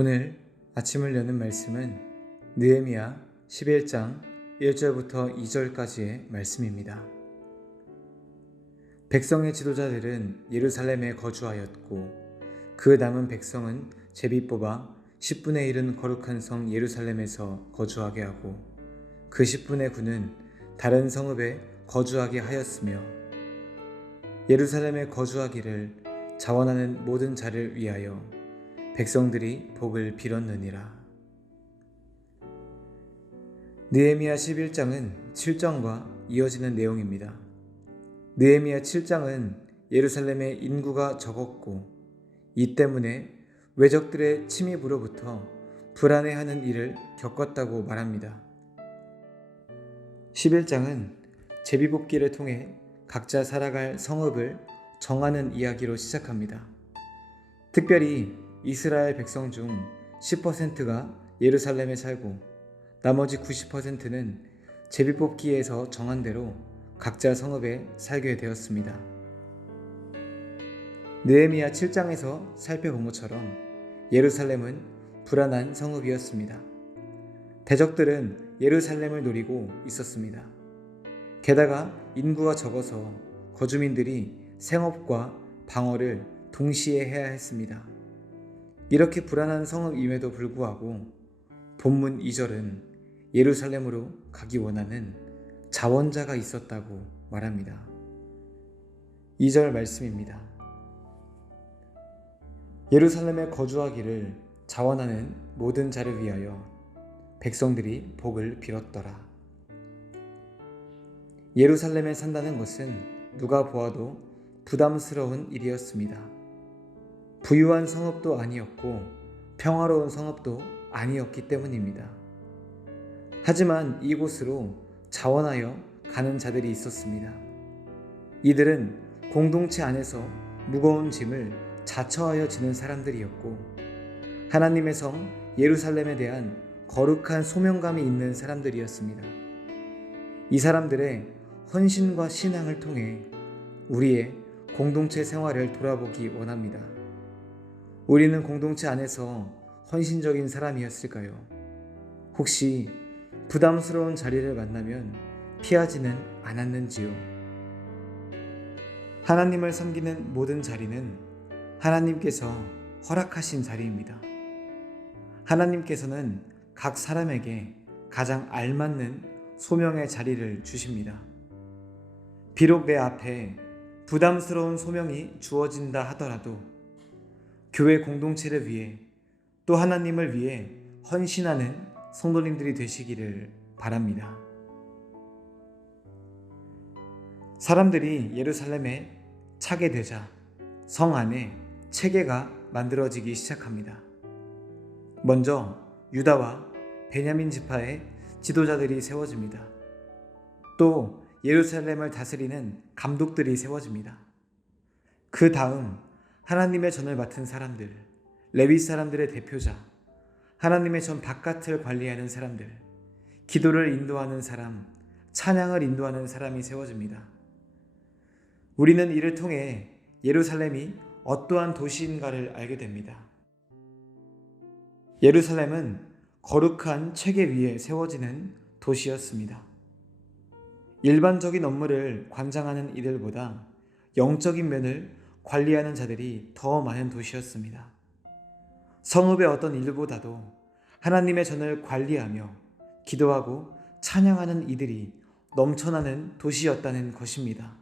오늘 아침을 여는 말씀은 느헤미야 11장 1절부터 2절까지의 말씀입니다. 백성의 지도자들은 예루살렘에 거주하였고 그 남은 백성은 제비 뽑아 10분의 1은 거룩한 성 예루살렘에서 거주하게 하고 그 10분의 9는 다른 성읍에 거주하게 하였으며 예루살렘에 거주하기를 자원하는 모든 자를 위하여 백성들이 복을 빌었느니라. 느헤미야 11장은 7장과 이어지는 내용입니다. 느헤미야 7장은 예루살렘의 인구가 적었고 이 때문에 외적들의 침입으로부터 불안해하는 일을 겪었다고 말합니다. 11장은 제비뽑기를 통해 각자 살아갈 성읍을 정하는 이야기로 시작합니다. 특별히 이스라엘 백성 중 10%가 예루살렘에 살고 나머지 90%는 제비뽑기에서 정한 대로 각자 성읍에 살게 되었습니다. 느헤미야 7장에서 살펴본 것처럼 예루살렘은 불안한 성읍이었습니다. 대적들은 예루살렘을 노리고 있었습니다. 게다가 인구가 적어서 거주민들이 생업과 방어를 동시에 해야 했습니다. 이렇게 불안한 성읍임에도 불구하고 본문 2절은 예루살렘으로 가기 원하는 자원자가 있었다고 말합니다. 2절 말씀입니다. 예루살렘에 거주하기를 자원하는 모든 자를 위하여 백성들이 복을 빌었더라. 예루살렘에 산다는 것은 누가 보아도 부담스러운 일이었습니다. 부유한 성읍도 아니었고 평화로운 성읍도 아니었기 때문입니다. 하지만 이곳으로 자원하여 가는 자들이 있었습니다. 이들은 공동체 안에서 무거운 짐을 자처하여 지는 사람들이었고 하나님의 성 예루살렘에 대한 거룩한 소명감이 있는 사람들이었습니다. 이 사람들의 헌신과 신앙을 통해 우리의 공동체 생활을 돌아보기 원합니다. 우리는 공동체 안에서 헌신적인 사람이었을까요? 혹시 부담스러운 자리를 만나면 피하지는 않았는지요? 하나님을 섬기는 모든 자리는 하나님께서 허락하신 자리입니다. 하나님께서는 각 사람에게 가장 알맞는 소명의 자리를 주십니다. 비록 내 앞에 부담스러운 소명이 주어진다 하더라도 교회 공동체를 위해 또 하나님을 위해 헌신하는 성도님들이 되시기를 바랍니다. 사람들이 예루살렘에 차게 되자 성 안에 체계가 만들어지기 시작합니다. 먼저 유다와 베냐민 지파의 지도자들이 세워집니다. 또 예루살렘을 다스리는 감독들이 세워집니다. 그 다음 하나님의 전을 맡은 사람들, 레위 사람들의 대표자, 하나님의 전 바깥을 관리하는 사람들, 기도를 인도하는 사람, 찬양을 인도하는 사람이 세워집니다. 우리는 이를 통해 예루살렘이 어떠한 도시인가를 알게 됩니다. 예루살렘은 거룩한 체계 위에 세워지는 도시였습니다. 일반적인 업무를 관장하는 이들보다 영적인 면을 관리하는 자들이 더 많은 도시였습니다. 성읍의 어떤 일보다도 하나님의 전을 관리하며 기도하고 찬양하는 이들이 넘쳐나는 도시였다는 것입니다.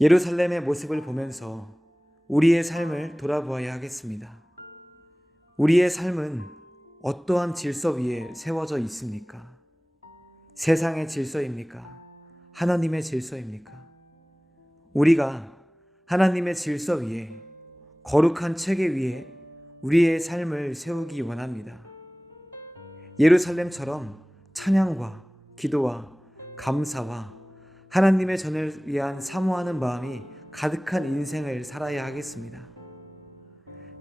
예루살렘의 모습을 보면서 우리의 삶을 돌아보아야 하겠습니다. 우리의 삶은 어떠한 질서 위에 세워져 있습니까? 세상의 질서입니까? 하나님의 질서입니까? 우리가 하나님의 질서 위에 거룩한 체계 위에 우리의 삶을 세우기 원합니다. 예루살렘처럼 찬양과 기도와 감사와 하나님의 전을 위한 사모하는 마음이 가득한 인생을 살아야 하겠습니다.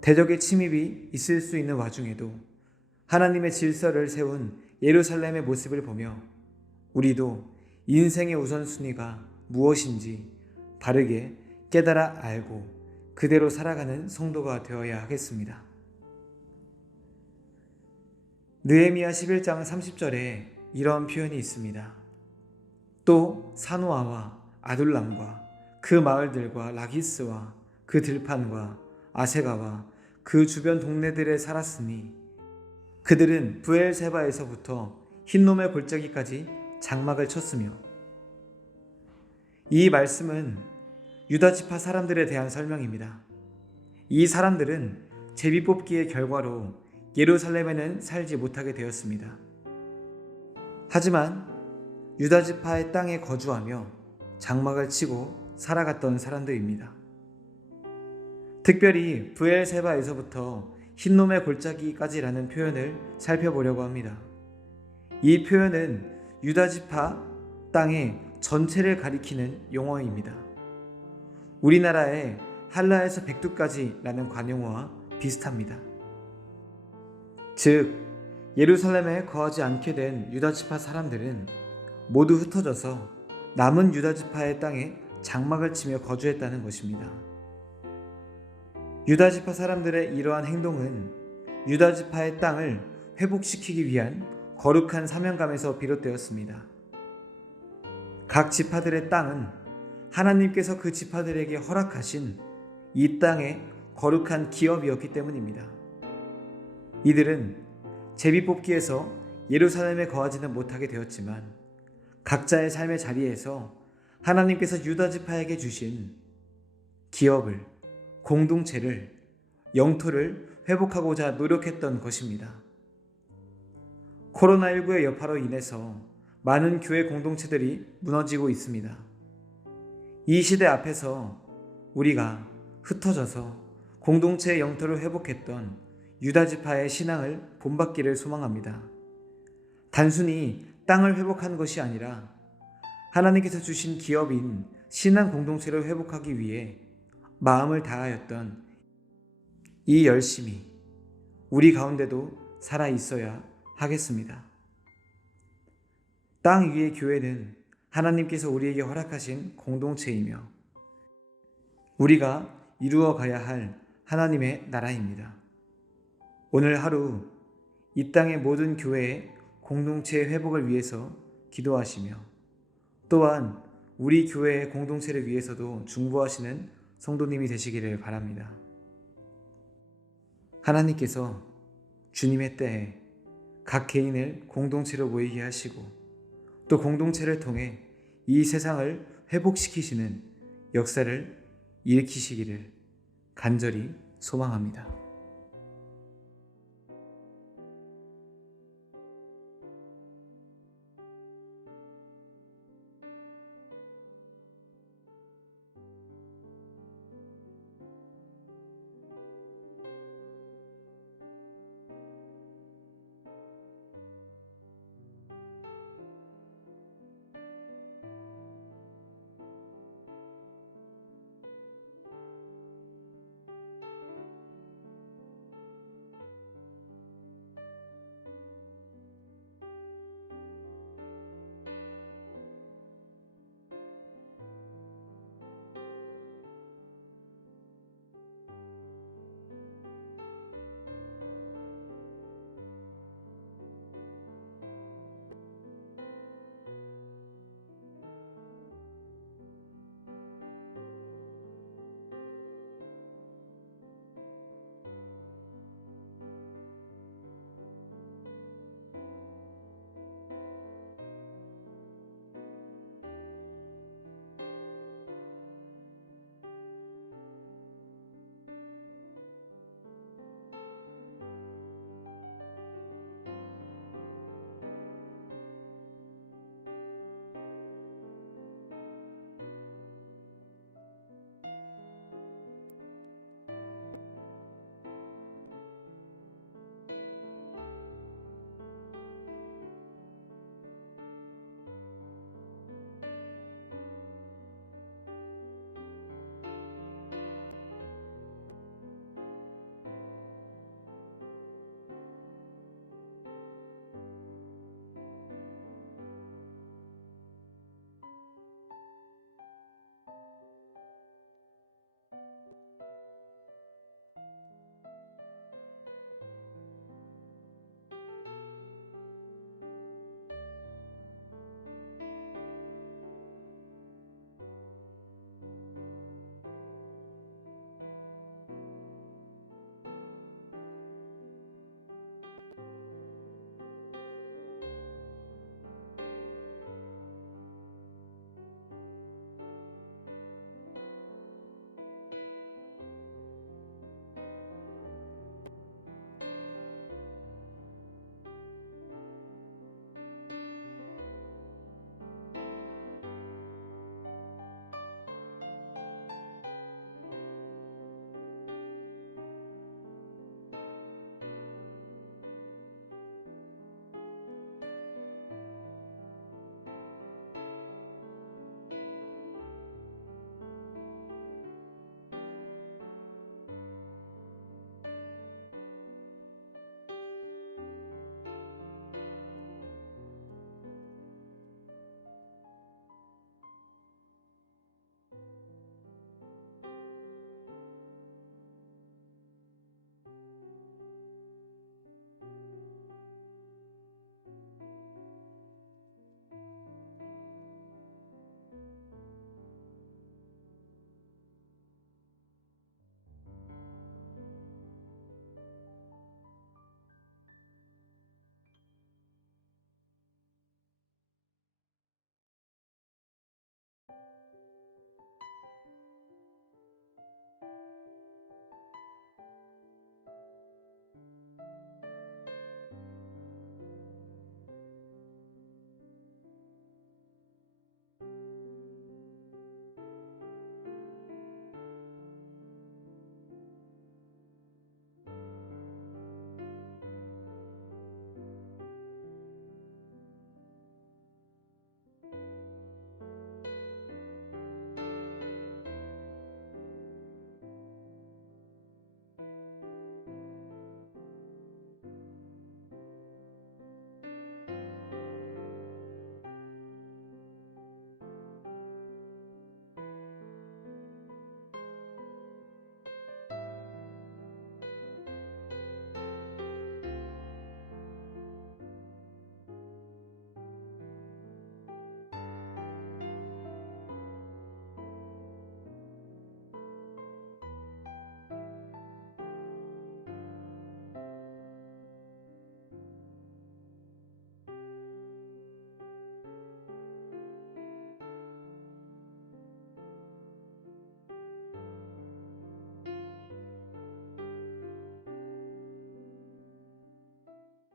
대적의 침입이 있을 수 있는 와중에도 하나님의 질서를 세운 예루살렘의 모습을 보며 우리도 인생의 우선순위가 무엇인지 바르게 깨달아 알고 그대로 살아가는 성도가 되어야 하겠습니다. 느헤미야 11장 30절에 이런 표현이 있습니다. 또 사노아와 아둘람과 그 마을들과 라기스와 그 들판과 아세가와 그 주변 동네들에 살았으니 그들은 브엘세바에서부터 흰놈의 골짜기까지 장막을 쳤으며. 이 말씀은 유다지파 사람들에 대한 설명입니다. 이 사람들은 제비뽑기의 결과로 예루살렘에는 살지 못하게 되었습니다. 하지만 유다지파의 땅에 거주하며 장막을 치고 살아갔던 사람들입니다. 특별히 브엘세바에서부터 흰놈의 골짜기까지라는 표현을 살펴보려고 합니다. 이 표현은 유다지파 땅의 전체를 가리키는 용어입니다. 우리나라의 한라에서 백두까지라는 관용어와 비슷합니다. 즉 예루살렘에 거하지 않게 된 유다지파 사람들은 모두 흩어져서 남은 유다지파의 땅에 장막을 치며 거주했다는 것입니다. 유다지파 사람들의 이러한 행동은 유다지파의 땅을 회복시키기 위한 거룩한 사명감에서 비롯되었습니다. 각 지파들의 땅은 하나님께서 그 지파들에게 허락하신 이 땅의 거룩한 기업이었기 때문입니다. 이들은 제비뽑기에서 예루살렘에 거하지는 못하게 되었지만 각자의 삶의 자리에서 하나님께서 유다지파에게 주신 기업을, 공동체를, 영토를 회복하고자 노력했던 것입니다. 코로나19의 여파로 인해서 많은 교회 공동체들이 무너지고 있습니다. 이 시대 앞에서 우리가 흩어져서 공동체의 영토를 회복했던 유다지파의 신앙을 본받기를 소망합니다. 단순히 땅을 회복한 것이 아니라 하나님께서 주신 기업인 신앙 공동체를 회복하기 위해 마음을 다하였던 이 열심이 우리 가운데도 살아 있어야 하겠습니다. 땅 위의 교회는 하나님께서 우리에게 허락하신 공동체이며 우리가 이루어 가야 할 하나님의 나라입니다. 오늘 하루 이 땅의 모든 교회의 공동체의 회복을 위해서 기도하시며 또한 우리 교회의 공동체를 위해서도 중보하시는 성도님이 되시기를 바랍니다. 하나님께서 주님의 때에 각 개인을 공동체로 모이게 하시고 또 공동체를 통해 이 세상을 회복시키시는 역사를 일으키시기를 간절히 소망합니다.